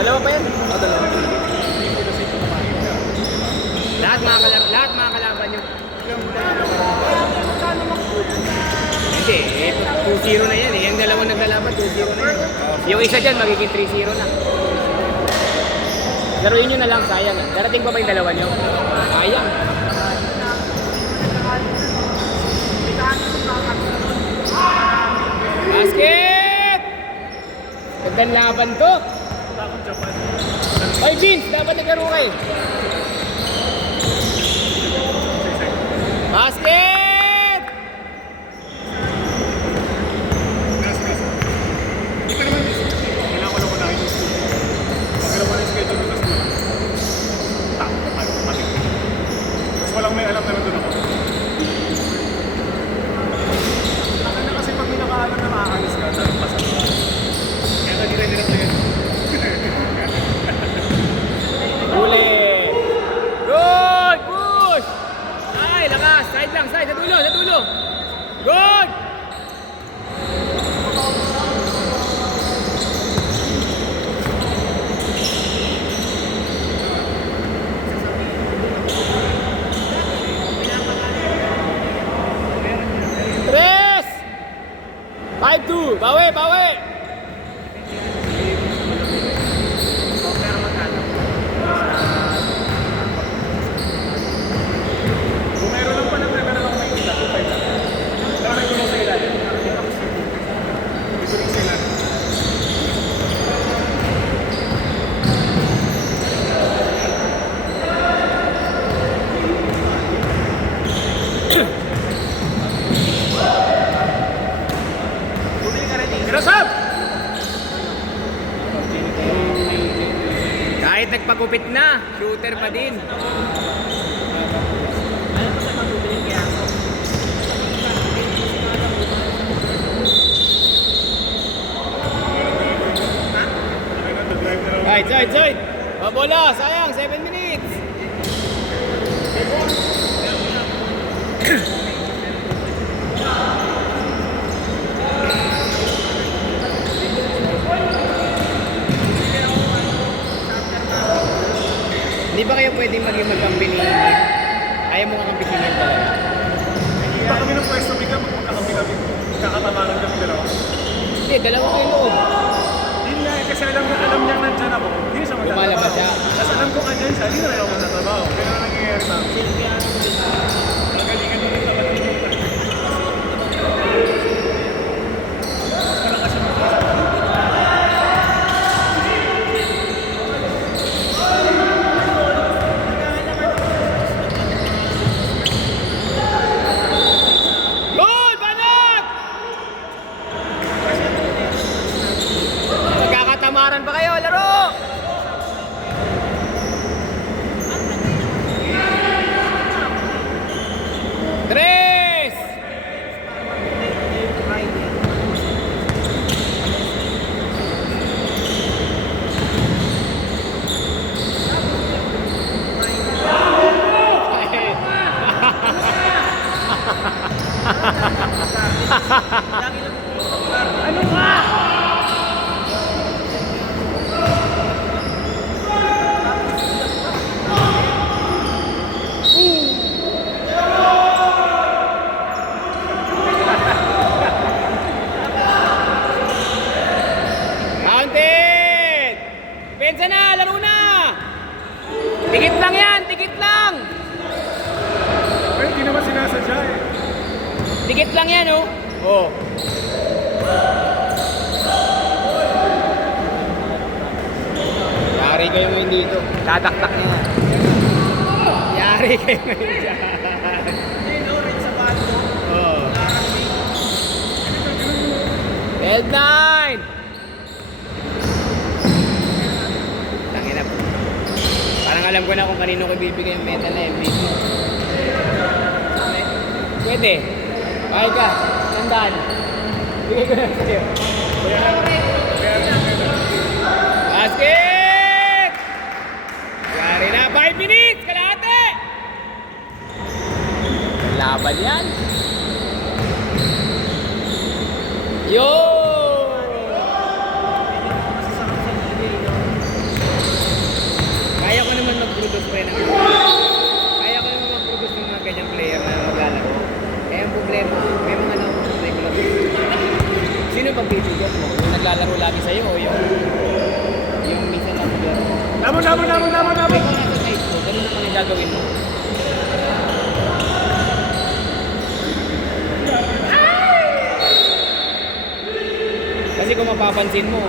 Dalawa pa yan? O, dalawa. Lahat mga kalaban nyo. Hindi, 2-0 na yan eh. Yung dalawang naglalaban, 2-0 na yan. Yung isa dyan, magiging 3-0 na. Laruin nyo na lang, sayang. Darating pa ba yung dalawa nyo? Sayang. Basket! Gandang laban to. Ay, Vince, dapat nagkaroon kayo. Basket! Kailangan ko lang unahin yung school. Pag alam mo na yung schedule ko sa school, pati. Mas walang may alam na nandun ako. Akin na kasi pag may nakaalam na makakalis ka, sabi pa sa kaya nagire-direct na yan. Huli! Good! Push! Ay, lakas! Side lang, side! Sa dulo, sa dulo! Good! Tres! 5-2! Bawi, bawi! Kung meron lang pa na meron lang may kita, 2-5 lang. Pero may tulong sa ilalim. May tulong sa ilalim. Kinasab! Kahit nagpagupit na, shooter pa din. Side, side, side! Bola, sayang, 7 minutes! Hindi ba kayo pwedeng maging magkampining? Ayaw mo nga kampining talaga. Hindi pa kami ng pwesto bigla, magkakakampi kami. Kakatabaran kami dalawa. Hindi, dalawa kayo loob. Yun nga eh, kasi alam niya nandyan ako. Hindi siya magtatrabaho. Lumalabas siya. Tapos alam ko kanya siya, hindi na rin ako magtatrabaho. Kaya na nangyayari sa akin. Magalingan din yung tapat niya. Mas malakas siya magtatrabaho. Good! Banat! Magkakatamaran pa kayo, laro! Tres! Ano ba? Counted! Pensa na, laro na! Tikit lang yan, tikit lang! Pero hindi naman sinasadya eh. Tikit lang yan, oh. Oh. Yari kayo ngayon dito. Dadaktak niya. Yari kayo ngayon dyan. Oh. 12-9! Tangina po. Parang alam ko na kung kanino ko ibibigay yung medal na MVP. Pwede. Bakit ka? Tandaan. Bigay ko na sa'yo. Basket! Yari na. 5 minutes! Kalahati! Laban yan. Yo! mapapansin mo,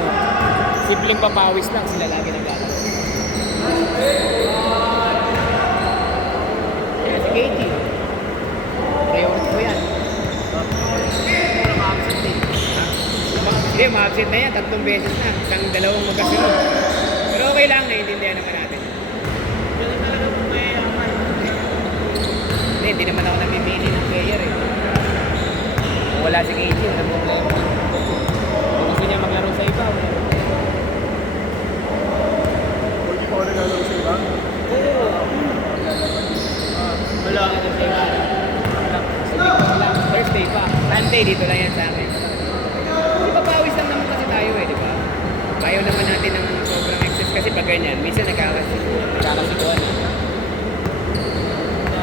simpleng papawis lang sila lagi naglalaro. Ayan, si KG. Priority ko yan. Hindi, ma-absent na yan. 3 beses na. Isang dalawang magkasunod. Pero okay lang, naiintindihan naman natin. Hindi naman ako namimili ng player eh. Kung wala si KG, wala problema. Kung gusto niya maglaro sa iba, wala problema. Hindi pa ako naglalaro sa iba? Oo. Wala ka sa iba. First day pa. Sunday, dito lang yan sa akin. Di ba pawis lang naman kasi tayo eh, di ba? Ayaw naman natin ng sobrang excess kasi pag ganyan, minsan nagkakasiguan eh.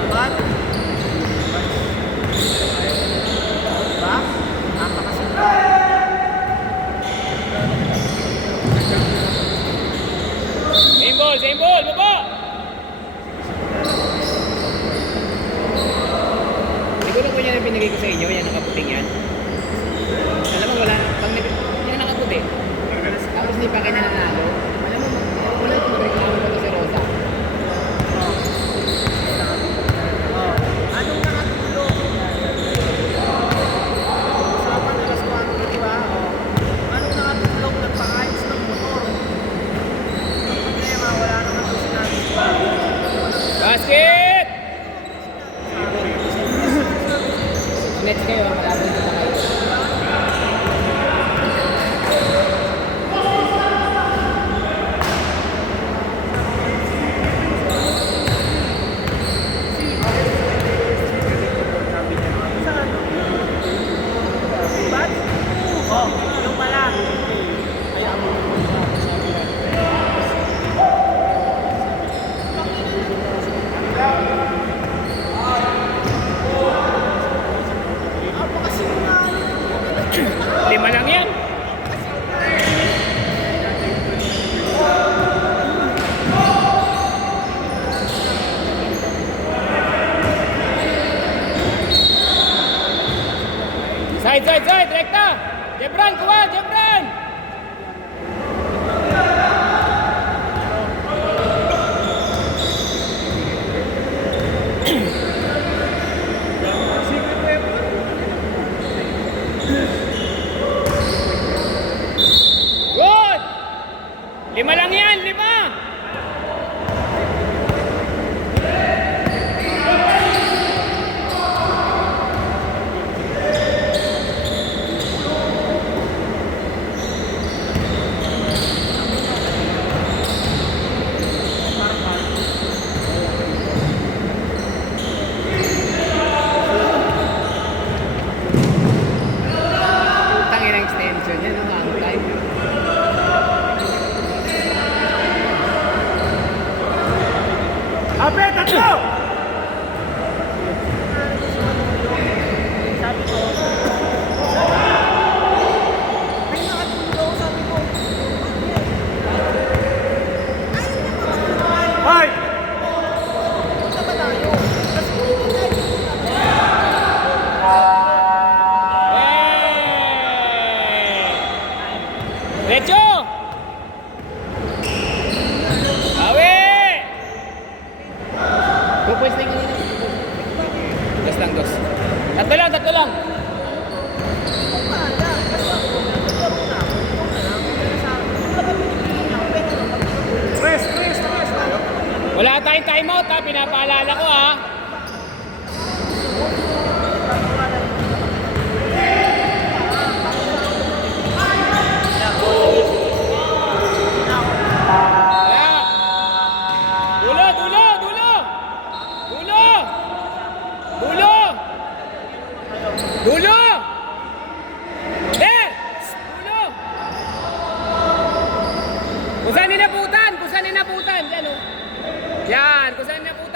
What? Ba? Same ball, baba! Siguro ko yan ang binigay ko sa inyo, yan nakaputing yan. Alam mo, wala, pag yan nakaputi, tapos hindi pa kanya nanalo, alam mo, wala ito magreklamo pa ito si Rosa. Anong nakatulog? Usapan na las 4, di ba? Anong nakatulog? Nagpakaayos ng motor. Ang problema, wala naman ito sinabi. Basket! Nets kayo, malapit na kayo. Ba't? Oh, yung pala. Lima lang yan. Side, rekta! Jebran, kuha, Jebran! Good! 5 lang yan, 5! Tangin ang extension yan, ang time. Ape, tatlo! Sabi ko, may nakatulog, sabi ko. Hoy! Punta ba tayo? Kasi kung hindi tayo pupunta, Derecho! Awi! 2 points na yung kanina. Dos lang, dos. Tatlo lang. kung paala. Kasi ako, naglaro na ako. Ikaw na lang. Sabi ko, kapag pinipili ako, pwede naman mag-inom. Rest tayo. Wala tayong timeout ha, pinapaalala ko ha. Kaya, dulo! There! Dulo! Kung saan ninaputan? Diyan o. Yan, kung saan ninaputan.